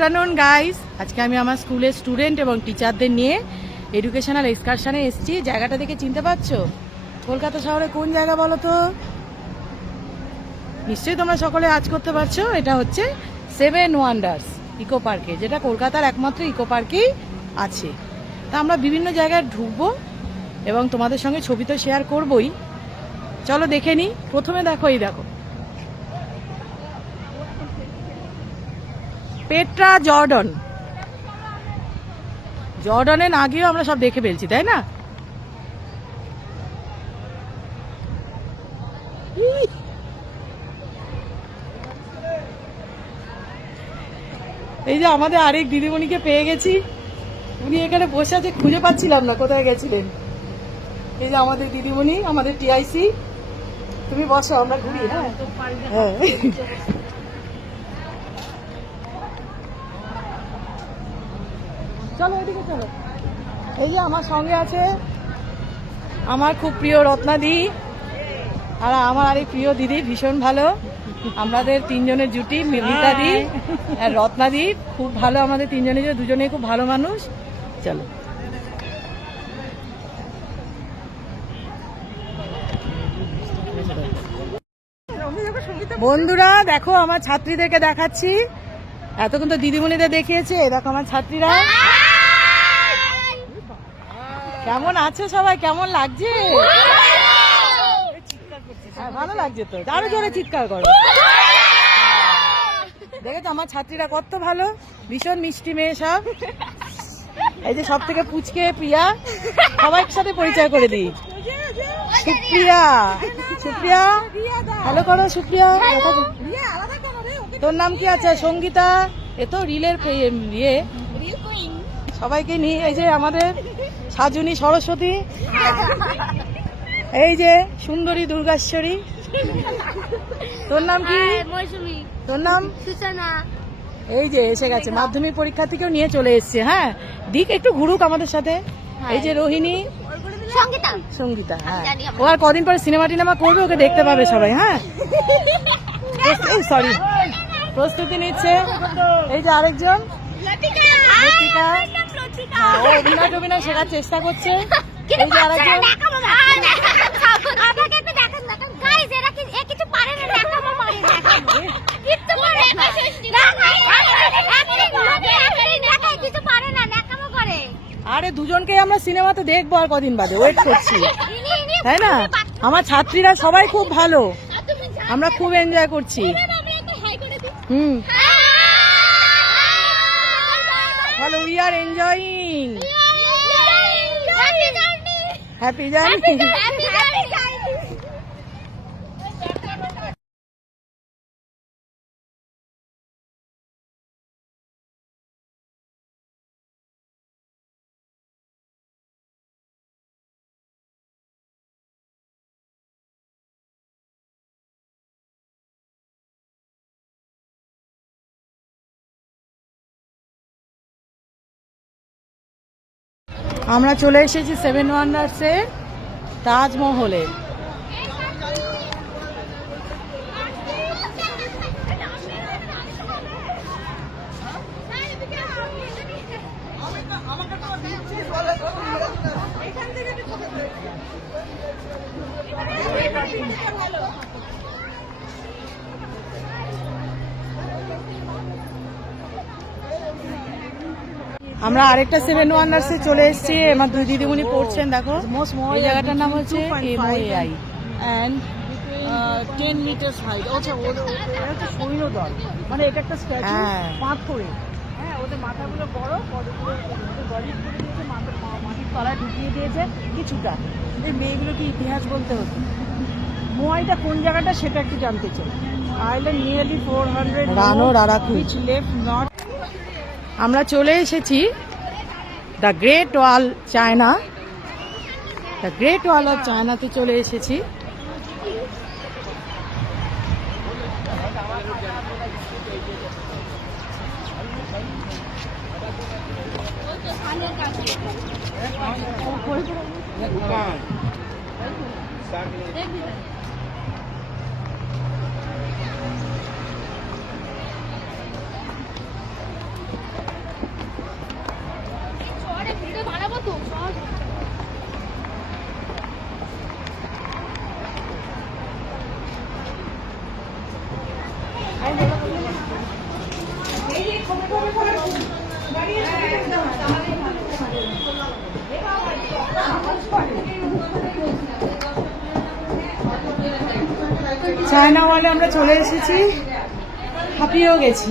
Afternoon guys, আজকে আমি আমার স্কুলের স্টুডেন্ট এবং টিচারদের নিয়ে এডুকেশনাল এক্সকারশনে এসেছি। জায়গাটা দেখে চিনতে পারছো? কলকাতা শহরে কোন জায়গা বলো তো? নিশ্চয়ই তোমরা সকলে আজ করতে পারছো। এটা হচ্ছে 7 ওয়ান্ডার্স ইকো পার্কে, যেটা কলকাতার একমাত্র ইকো পার্কেই আছে। তা আমরা বিভিন্ন জায়গায় ঢুকবো এবং তোমাদের সঙ্গে ছবি তো শেয়ার করবই। চলো দেখে নিই। প্রথমে দেখো, এই দেখো পেট্রা জর্ডন। জর্ডনের আগেও আমরা সব দেখে ফেলছি, তাই না? এই যে আমাদের আরেক দিদিমণিকে পেয়ে গেছি। উনি এখানে বসে আছে, খুঁজে পাচ্ছিলাম না কোথায় গেছিলেন। এই যে আমাদের দিদিমণি, আমাদের টিআইসি। তুমি বসো, আমরা ঘুরি। হ্যাঁ হ্যাঁ, চলো এদিকে চলো। এই যে আমার সঙ্গে আছে আমার খুব প্রিয় রত্নাদি, আর আমার আরেক প্রিয় দিদি, ভীষণ ভালো। আমাদের তিনজনের জুটি, মিতাদি আর রত্নাদি খুব ভালো। আমাদের তিনজনের যে দুজনেই খুব ভালো মানুষ। চলো বন্ধুরা, দেখো আমার ছাত্রীদেরকে দেখাচ্ছি। এতক্ষণ তো দিদিমণিদের দেখিয়েছে, দেখো আমার ছাত্রীরা। কেমন আছে সবাই? কেমন লাগছে? ভালো লাগছে তো, আরো জোরে চিৎকার করো। দেখেছো আমার ছাত্রীরা কত ভালো, ভীষণ মিষ্টি মেয়ে সব। এই যে সব থেকে পুচকে প্রিয়া, সবাই সাথে পরিচয় করে দিই। সুপ্রিয়া, সুপ্রিয়া ভালো করো। সুপ্রিয়া, তোর নাম কি আছে? সঙ্গীতা। এ তো রিলের ইয়ে। সবাইকে নিয়ে এই যে আমাদের সাজুনি সরস্বতী, এই যে সুন্দরী দুর্গাশ্বরী। তোর নাম কি? তোর নাম? এই যে এসে গেছে, মাধ্যমিক পরীক্ষা থেকেও নিয়ে চলে এসছে। হ্যাঁ, দিক একটু ঘুরুক আমাদের সাথে। এই যে রোহিণী, সঙ্গীতা। হ্যাঁ, ও আর কদিন পরে সিনেমা টিনেমা করবে, ওকে দেখতে পাবে সবাই। হ্যাঁ, সরি, প্রস্তুতি নিচ্ছে। এই যে আরেকজন লতিকা, ও অভিনয় শেখার চেষ্টা করছে। এই যে আরেকজন, আরে দুজনকে আমরা সিনেমাতে দেখবো আর কদিন বাদে, ওয়েট করছি, তাই না? আমার ছাত্রীরা সবাই খুব ভালো, আমরা খুব এনজয় করছি। ভালো, we are enjoying. Happy journey. আমরা চলে এসেছি 7 ওয়ান্ডার্সে তাজমহলে। আমরা আরেকটা 7 ওয়ান্ডার্সে চলে এসেছি। আমার দুই দিদিমণি পড়ছেন, দেখো। এই জায়গাটার নাম হচ্ছে MOAI and 10 meters height. আচ্ছা, ওটা হচ্ছে সৈন্যদল, মানে এটা একটা স্ট্যাচু পাথরে। হ্যাঁ, ওদের মাথাগুলো বড়, পদগুলো গরিব করে দিয়েছে, মাটির তলায় ঢুকিয়ে দিয়েছে কিছুটা। এই মেয়েগুলোকে ইতিহাস বলতে হতো। মোয়াইটা কোন জায়গাটা সেটা একটু জানতে চাই। আইল্যান্ড নিয়ারলি 400 রানোর আরাকু, which left not. আমরা চলে এসেছি the great wall China. The great wall of চায়নাতে চলে এসেছি। চায়না মলে আমরা চলে এসেছি, হাঁপিয়েও গেছি।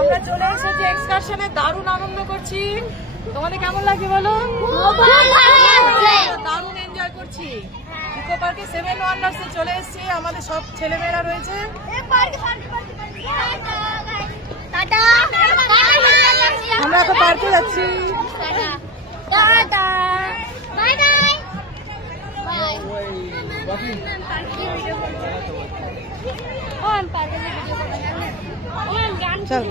আমরা চলে এসেছি এক্সকারশনে, দারুণ আনন্দ করছি। তোমাদের কেমন লাগে বলো? দারুণ এনজয় করছি। ইকো পার্কে 7 ওয়ান্ডার্সে চলে এসেছি, আমাদের সব ছেলেমেয়েরা রয়েছে। আমরা এখন পার্কে যাচ্ছি। চল।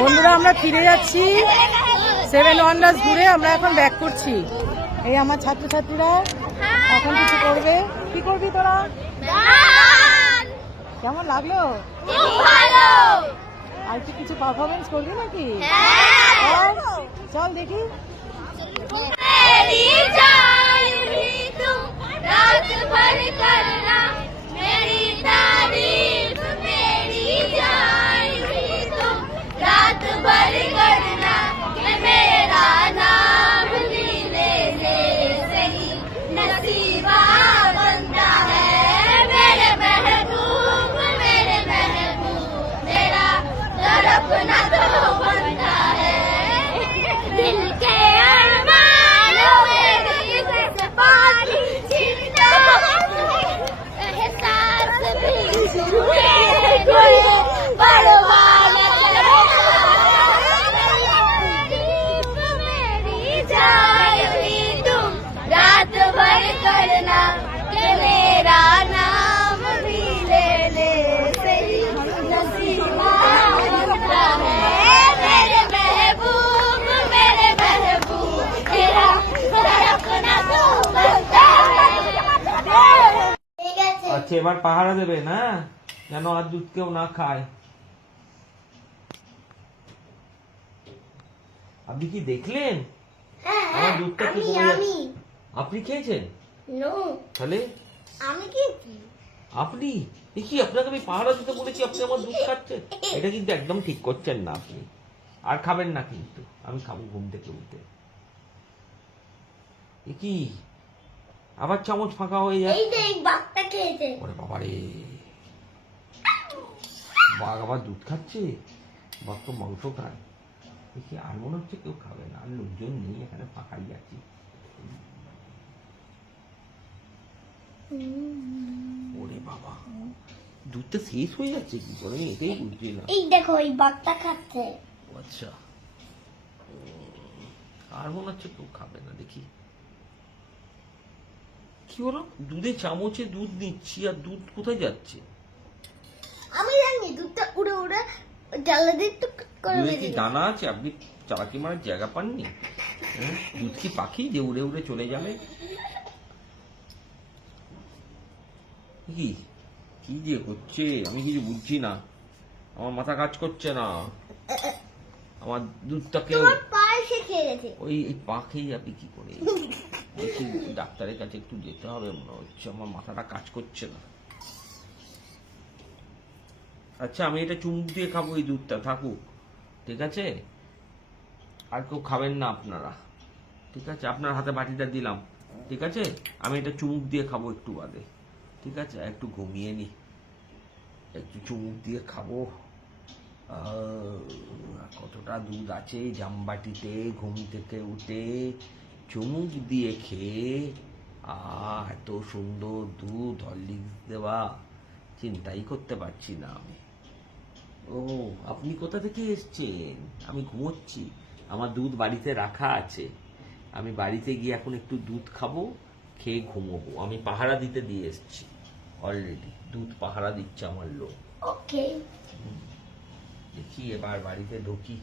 বন্ধুরা আমরা ফিরে যাচ্ছি 7 ওয়ান্ডার্স ঘুরে, আমরা এখন ব্যাক করছি। এই আমার ছাত্রছাত্রীরা এখন কিছু করবে। কি করবি তোরা? কেমন লাগলো? আর কি কিছু পারফরমেন্স করবি নাকি? চল দেখি। আচ্ছা, এবার পাহারা দেবে না যেন আর দুধ কেউ না খায়। আপনি কি দেখলেন আমার দুধটা কি পড়ে যাচ্ছে? আপনি খেয়েছেন? তাহলে আপনি কি, আপনাকে আমি পাহারা দিতে বলেছি, আপনি আমার দুধ খাচ্ছেন? এটা কিন্তু একদম ঠিক করছেন না আপনি। আর খাবেন না কিন্তু, আমি খাবো ঘুম থেকে উঠে। কি আবার চামচ ফাঁকা হয়ে যায়। ওরে বাবারে, বাঘ আবার দুধ খাচ্ছে? বাঘ তো মাংস খায়। দেখি আর মনে হচ্ছে কেউ খাবে না, আর লোকজন নেই এখানে, ফাঁকাই আছি। ওরে বাবা, দুধটা শেষ হয়ে যাচ্ছে কি করে, আমি এটাই বুঝছি না। এই দেখো, এই বাঘটা খাচ্ছে। আচ্ছা, আর মনে হচ্ছে কেউ খাবে না। দেখি কি হলো, দুধে চামচে দুধ নিচ্ছি আর দুধ কোথায় যাচ্ছে? আমি জানি দুধটা উড়ে উড়ে জ্বালা দিয়ে টুক করে দুধে কি বেরিয়ে যায়। দানা আছে? আপনি চালাকি মারার জায়গা পাননি? দুধ কি পাখি যে উড়ে উড়ে চলে যাবে? কি কি যে করছে আমি কিছু বুঝছি না, আমার মাথা কাজ করছে না। আমার দুধটাকে তোমার পায়ে সে খেয়ে গেছে। ওই পা খেয়ে যাবে কি করে? দেখি ডাক্তারের কাছে একটু যেতে হবে মনে হচ্ছে, আমার মাথাটা কাজ করছে না। আচ্ছা, আমি এটা চুমুক দিয়ে খাবো, এই দুধটা থাকুক, ঠিক আছে? আর কেউ খাবেন না আপনারা, ঠিক আছে? আপনার হাতে বাটিটা দিলাম, ঠিক আছে? আমি এটা চুমুক দিয়ে খাবো একটু বাদে, ঠিক আছে? একটু ঘুমিয়ে নি, একটু চুমুক দিয়ে খাবো। কতটা দুধ আছে এই জামবাটিতে, ঘুম থেকে উঠে চুমুক দিয়ে খেয়ে। এত সুন্দর দুধ, হরলিক্স দেওয়া, চিন্তাই করতে পারছি না আমি। ও, আপনি কোথা থেকে এসছেন? আমি ঘুমোচ্ছি, আমার দুধ বাড়িতে রাখা আছে, আমি বাড়িতে গিয়ে এখন একটু দুধ খাবো, খেয়ে ঘুমোবো। আমি পাহারা দিতে দিয়ে এসছি অলরেডি, দুধ পাহারা দিচ্ছে আমার লোক। ওকে। দেখি এবার বাড়িতে ঢুকি।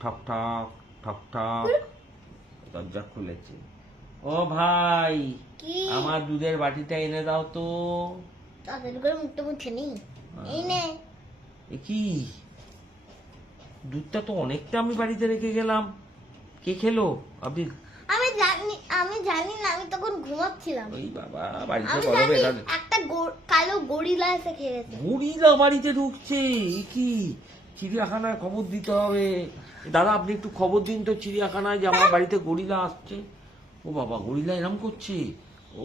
ঠক ঠক ঠক ঠক, দরজা খুলেছে। ও ভাই, কি? আমার দুধের বাটিটা এনে দাও তো। তাদের করে মুখটা মুছে নি। এই নে। এ কি, দুধটা তো অনেকটা আমি বাড়িতে রেখে গেলাম, কে খেলো? আপনি? আমি জানি না, আমি তখন ঘুমাচ্ছিলাম। ওই বাবা, বাড়িতে আমি বড় জানি বেড়াল, একটা কালো গরিলা এসে খেয়ে গেছে। গরিলা বাড়িতে ঢুকছে? এ কি, চিড়িয়াখানায় খবর দিতে হবে। দাদা, আপনি একটু খবর দিন তো চিড়িয়াখানায় যে আমার বাড়িতে গরিলা আসছে। ও বাবা, গরিলা এরম করছে? ও,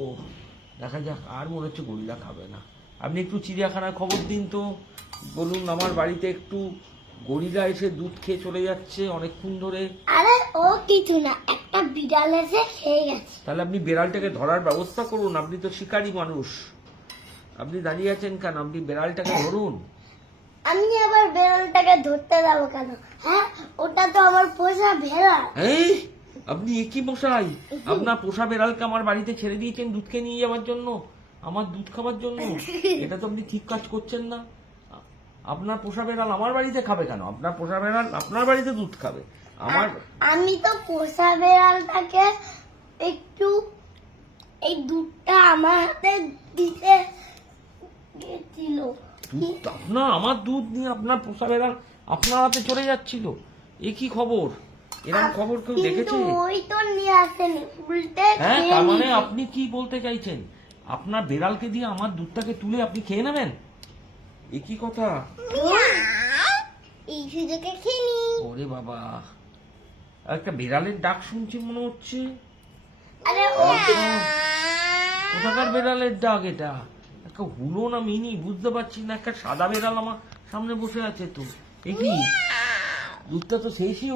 দেখা যাক, আর মনে হচ্ছে গরিলা খাবে না। আপনি একটু চিড়িয়াখানায় খবর দিন তো, বলুন আমার বাড়িতে একটু গরিলা এসে দুধ খেয়ে চলে যাচ্ছে অনেকক্ষণ ধরে। আরে ও কিছু না, একটা বিড়াল এসে খেয়ে গেছে। তাহলে আপনি বেড়ালটাকে ধরার ব্যবস্থা করুন, আপনি তো শিকারী মানুষ। আপনি দাঁড়িয়ে আছেন কেন? আপনি বেড়ালটাকে ধরুন। আমি আবার বেড়ালটাকে ধরতে যাবো কেন? হ্যাঁ, ওটা তো আমার পোষা ভেড়াল। এই, আপনি একই মশাই, আপনার পোষা বেড়ালকে আমার বাড়িতে ছেড়ে দিয়েছেন দুধ খেয়ে নিয়ে যাওয়ার জন্য, আমার দুধ খাবার জন্য? এটা তো আপনি ঠিক কাজ করছেন না। আপনার পোষা বেড়াল আমার বাড়িতে খাবে কেন? আপনার পোষা বেড়াল আপনার বাড়িতে দুধ খাবে? আমার, আমি তো পোষা বেড়ালটাকে একটু এই দুধটা আমার হাতে দিতে গেছিল। দুধ আপনার, আমার দুধ নিয়ে আপনার পোষা বেড়াল আপনার হাতে চলে যাচ্ছিল? এ কি খবর? এরকম খবর কেউ কিন্তু দেখেছে? ওই তো নিয়ে আসেনি, উল্টে হ্যাঁ, খেয়ে তার মানে নিয়েছে। আপনি কি বলতে চাইছেন? আপনার বেড়ালকে দিয়ে আমার দুধটাকে তুলে আপনি খেয়ে নেবেন? এ কি কথা? এই সুযোগে খেয়ে নি। ওরে বাবা, একটা বেড়ালের ডাক শুনছি মনে হচ্ছে। আরে ও কোথাকার বেড়ালের ডাক এটা? একটা হুলো না মিনি বুঝতে পারছি না। একটা সাদা বেড়াল আমার সামনে বসে আছে তো। এ কি, দুধটা তো শেষই